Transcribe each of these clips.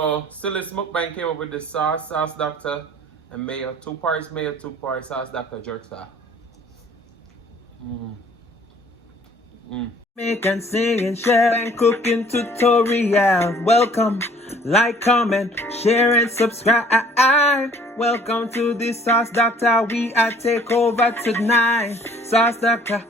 So still this mukbang came up with this sauce Dackta, and mayo. 2 parts mayo, 2 parts sauce Dackta jerk sauce. Make and sing and share and cooking tutorial. Welcome, like, comment, share and subscribe. Welcome to the Sauce Dackta. We are take over tonight. Sauce Dackta.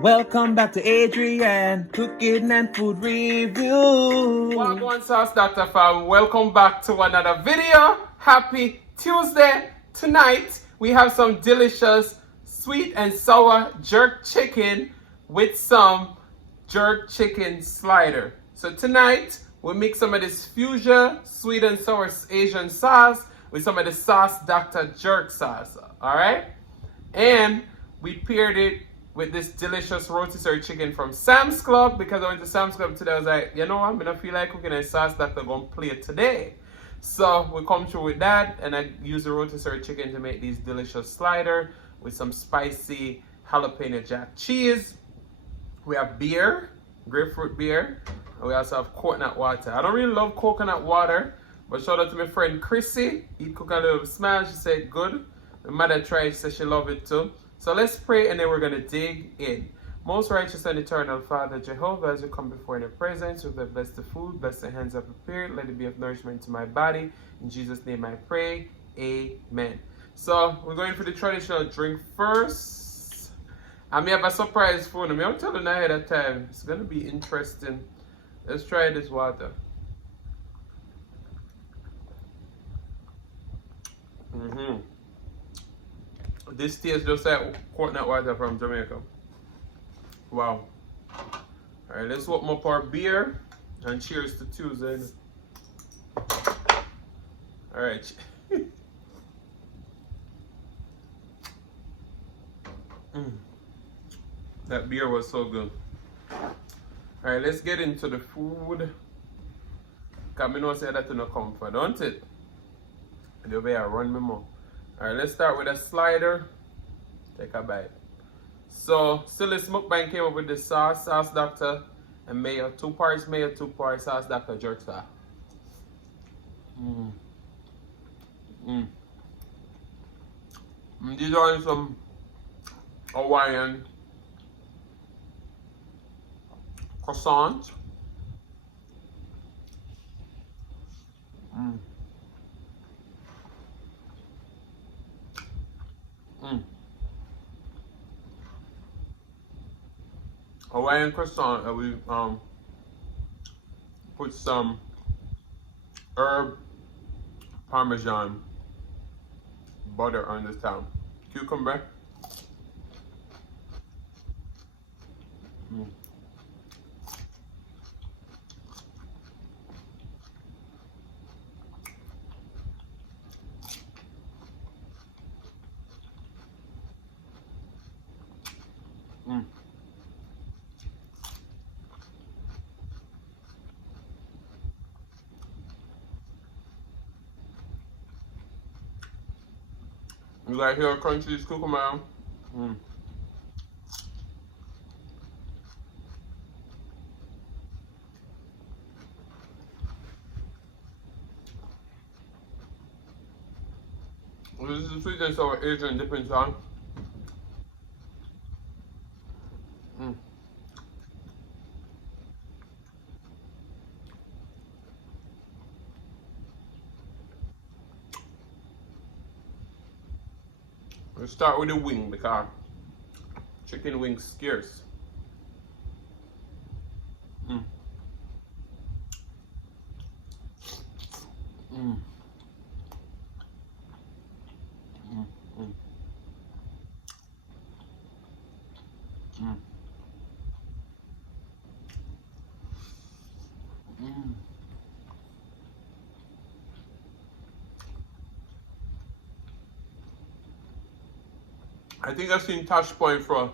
Welcome back to Adrian, cooking and food review. Welcome Sauce Dackta fam. Welcome back to another video. Happy Tuesday. Tonight we have some delicious sweet and sour jerk chicken with some jerk chicken slider. So tonight we mix some of this fuchsia sweet and sour Asian sauce with some of the Sauce Dackta jerk sauce. Alright? And we paired it with this delicious rotisserie chicken from Sam's Club, because I went to Sam's Club today. I was like, you know what, I'm gonna feel like cooking a Sauce Dackta gonna play it today. So we come through with that, and I use the rotisserie chicken to make these delicious slider with some spicy jalapeno jack cheese. We have beer, grapefruit beer, and we also have coconut water. I don't really love coconut water, but shout out to my friend Chrissy, Eatcookandliveitup Smile. She said good. My mother tried, she said she loved it too. So let's pray, and then we're gonna dig in. Most righteous and eternal Father Jehovah, as we come before in your presence, we have blessed the food, bless the hands I've prepared, let it be of nourishment to my body. In Jesus' name I pray, amen. So we're going for the traditional drink first. I may have a surprise for them. I'll tell you ahead of time. It's gonna be interesting. Let's try this water. This tastes just like coconut water from Jamaica. Wow. Alright, let's open up our beer and cheers to Tuesday. Alright. That beer was so good. Alright, let's get into the food. Because I know say that to no comfort, don't it? The way I run my mouth. Alright, let's start with a slider. Take a bite. So, still this mukbang came up with this Sauce Dackta, and mayo. 2 parts mayo, 2 parts Sauce Dackta jerk sauce. These are some Hawaiian croissant. Hawaiian croissant that we put some herb parmesan butter on the top. Cucumber. You guys hear how crunchy this cucumber? This is the sweet and sour Adrian dipping sauce. We'll start with the wing because chicken wings scarce. I think I've seen touch point for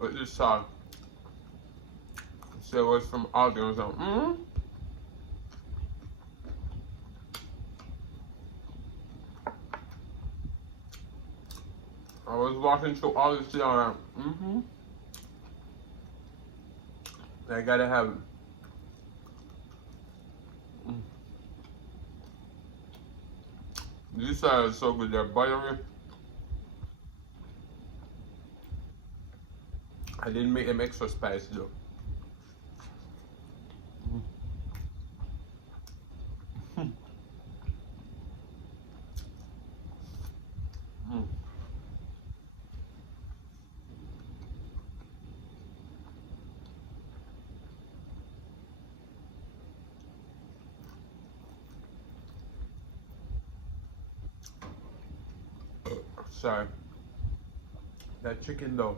with this sauce. So it was from Adrian or something. I was walking through all this shit on. I gotta have This is so good. They're buttery. I didn't make them extra spicy though. Sorry. That chicken though.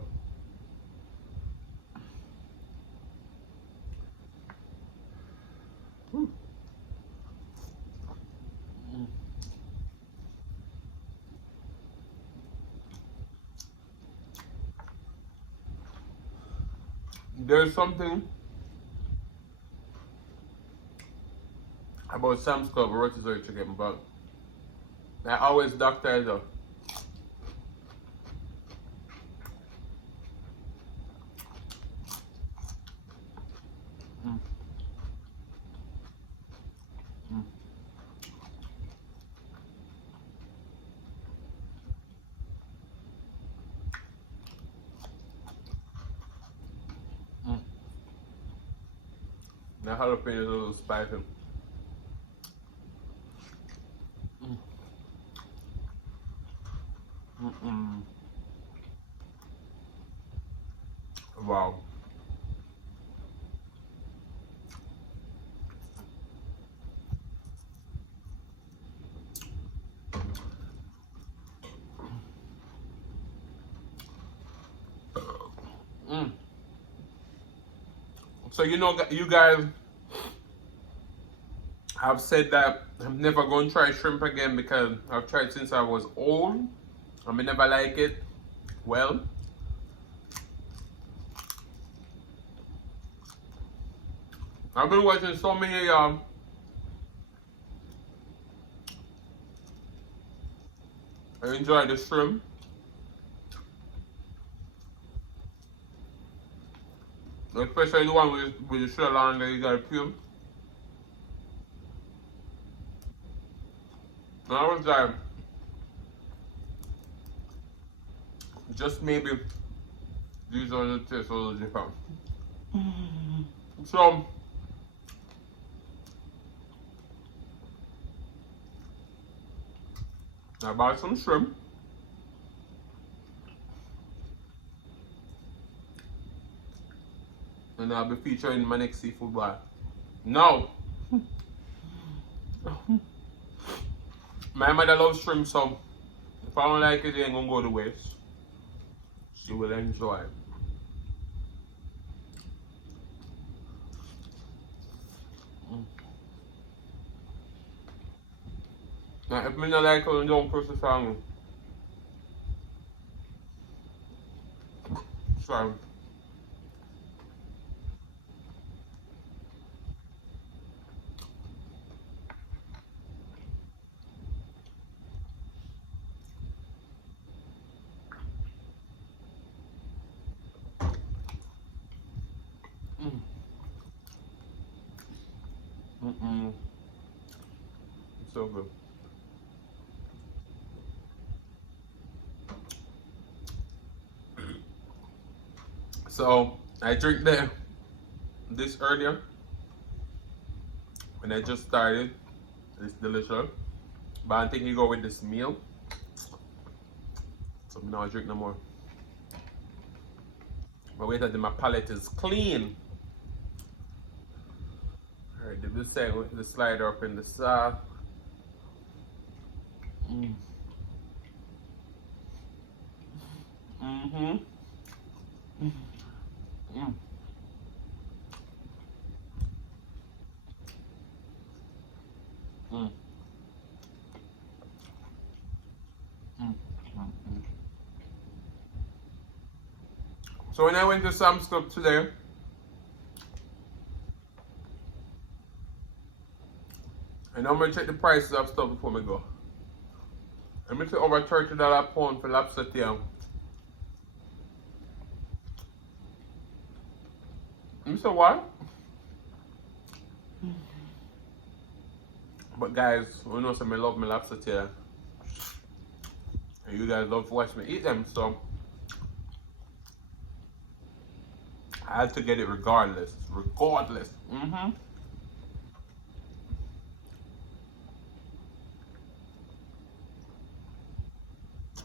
There's something about Sam's Club rotisserie chicken, but I always Dackta though. The jalapeno is a little spicy. Wow. So you know, you guys have said that I'm never going to try shrimp again because I've tried since I was old and I never like it. Well, I've been watching so many of y'all enjoy the shrimp. Especially the one with the shell on that you gotta peel. And I was like, just maybe these are the taste a little different. So I bought some shrimp. And I'll be featuring my next seafood bar. No! My mother loves shrimp, so if I don't like it, it ain't gonna go to waste. She will enjoy it. Now, if I don't like it, don't press the song. Sorry. It's so good. So I drank this earlier when I just started. It's delicious, but I think you go with this meal. So now I drink no more. But wait until my palate is clean. Alright, did this say with the slider up in the sauce. So when I went to Sam's Club today, and I'm gonna check the prices of stuff before we go. I'm gonna say over $30 a pound for lobster tail. You say what? But guys, we know some I love my lobster tail. You guys love to watch me eat them, so I had to get it regardless. Regardless.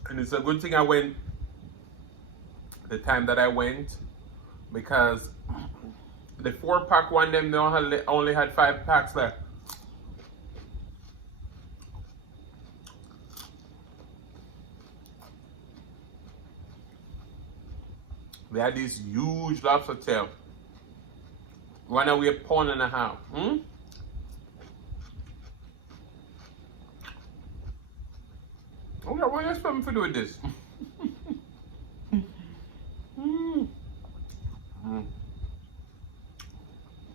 And it's a good thing I went the time that I went, because the 4-pack one, them they only had 5 packs left. They had this huge lobster tail. One away £1.5. Oh yeah, what you expect me to do with this?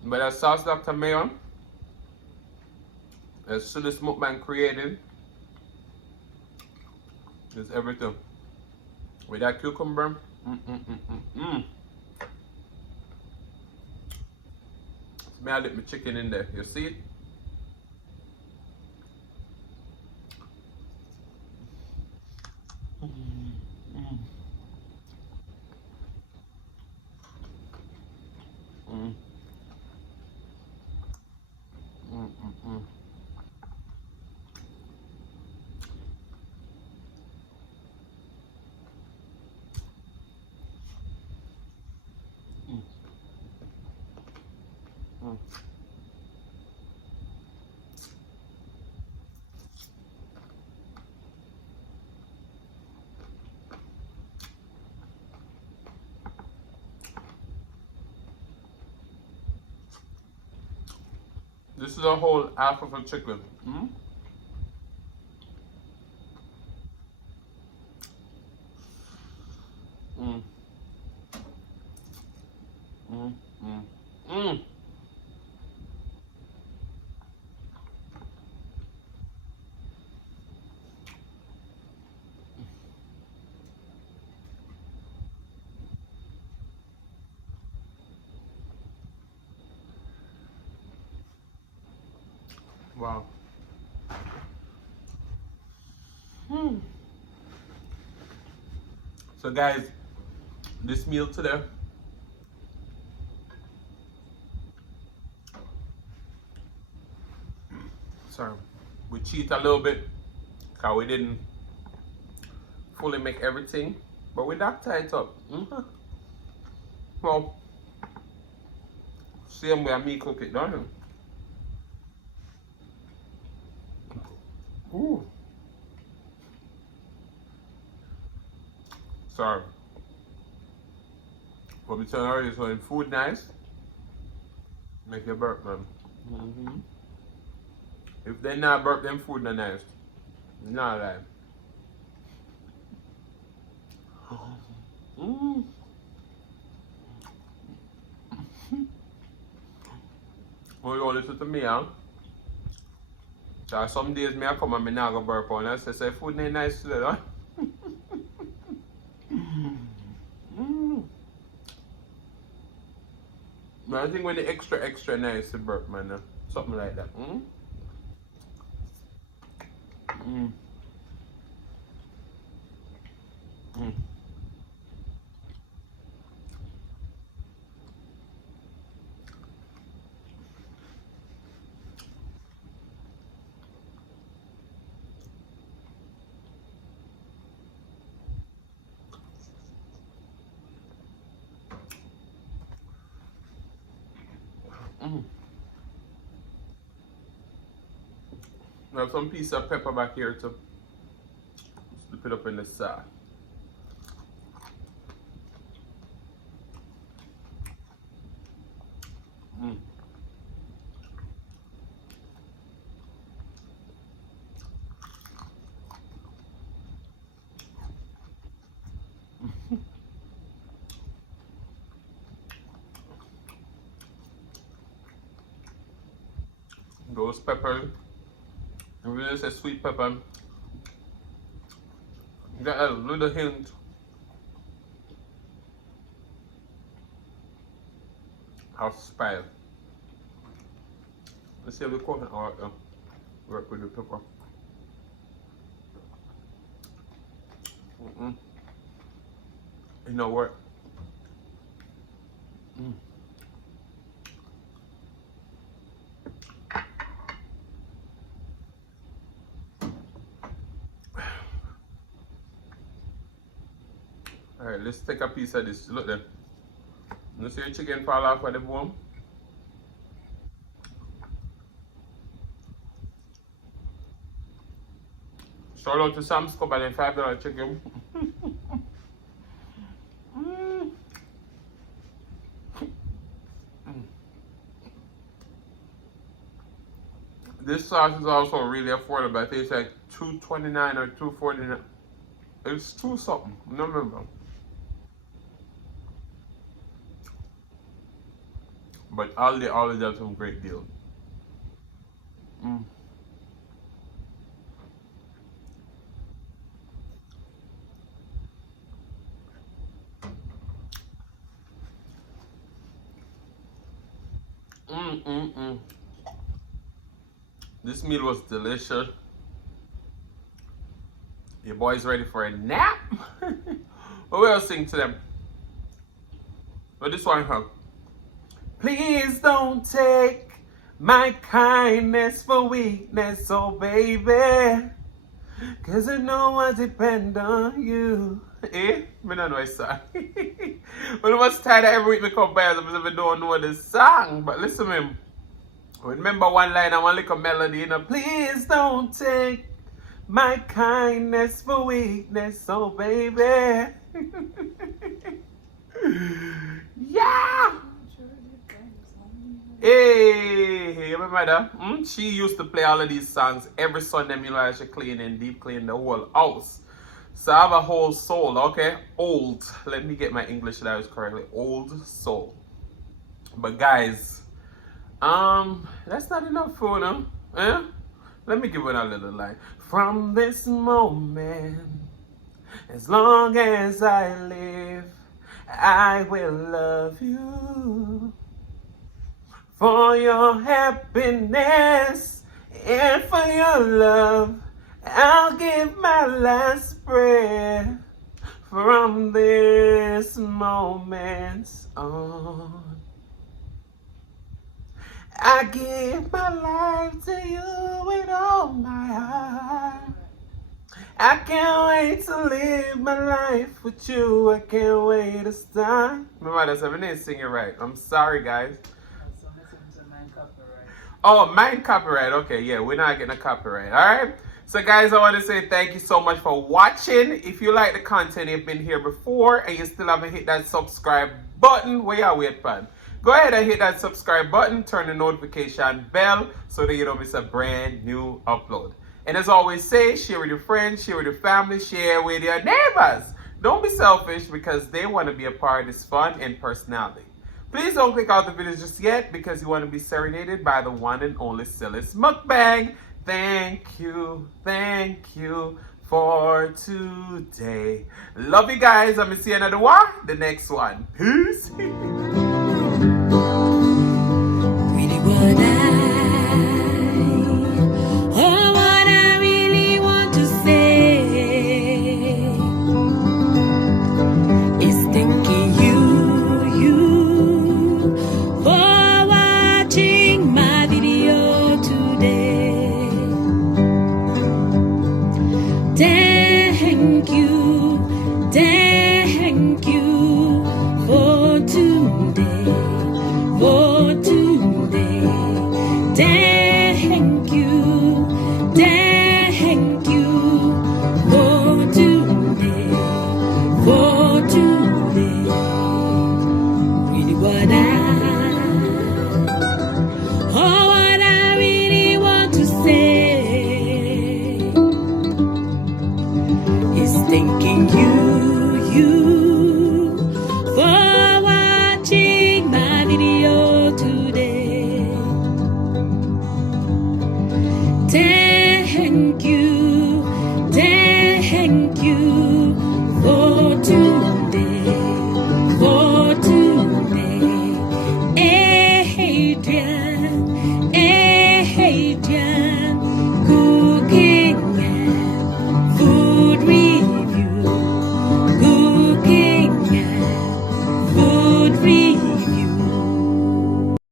But that sauce Dr. Mayo, as soon as Mukbang created, is everything. With that cucumber, May I dip my chicken in there. You see it? This is a whole half of a chicken. Wow. So guys, this meal today, sorry, we cheat a little bit because we didn't fully make everything, but we Dackta it up. Well, same way me cook it, don't you? Ooh. Sorry. What we telling already is when food nice, make your burp, man. If they not burp, them food not nice. Not like. Well, you listen to me, huh? So some days me I come and me not go burp on. I say food ain't nice today, huh? But I think when the extra nice to burp, man, something like that. I have some piece of pepper back here to slip it up in the sauce. Those peppers, and really say sweet pepper, got a little hint of spice. Let's see if the coconut oil work with the pepper. You know what? Alright, let's take a piece of this. Look there. You see your chicken fall off of the bone? Shout out to Sam's Club and $5 chicken. This sauce is also really affordable. I think it's like $2.29 or $2.49. It's two something. I don't remember. But Aldi always have some great deals. This meal was delicious. Your boy's ready for a nap. What will I sing to them? But this one, huh? Please don't take my kindness for weakness, oh baby. Cause I know I depend on you. Eh? I don't know a song. But I was tired every week me come by because I don't know the song. But listen to him. Remember one line and one little melody, you know. Please don't take my kindness for weakness, oh baby. Yeah. Hey, you remember that? She used to play all of these songs every Sunday, meanwhile she clean and deep clean the whole house. So I have a whole soul, okay? Old. Let me get my English letters correctly. Old soul. But guys, that's not enough for them. Eh? Let me give it a little line. From this moment, as long as I live, I will love you. For your happiness and for your love, I'll give my last breath. From this moment on, I give my life to you with all my heart. I can't wait to live my life with you. I can't wait to start. Remember, that's I didn't sing it right. I'm sorry, guys. Oh, mine copyright. Okay, yeah, we're not getting a copyright. All right. So, guys, I want to say thank you so much for watching. If you like the content, you've been here before, and you still haven't hit that subscribe button, where you wait, pan? Go ahead and hit that subscribe button, turn the notification bell so that you don't miss a brand new upload. And as always say, share with your friends, share with your family, share with your neighbors. Don't be selfish because they want to be a part of this fun and personality. Please don't click out the videos just yet because you want to be serenaded by the one and only silliest mukbang. Thank you for today. Love you guys. I'm going to see you another one, the next one. Peace.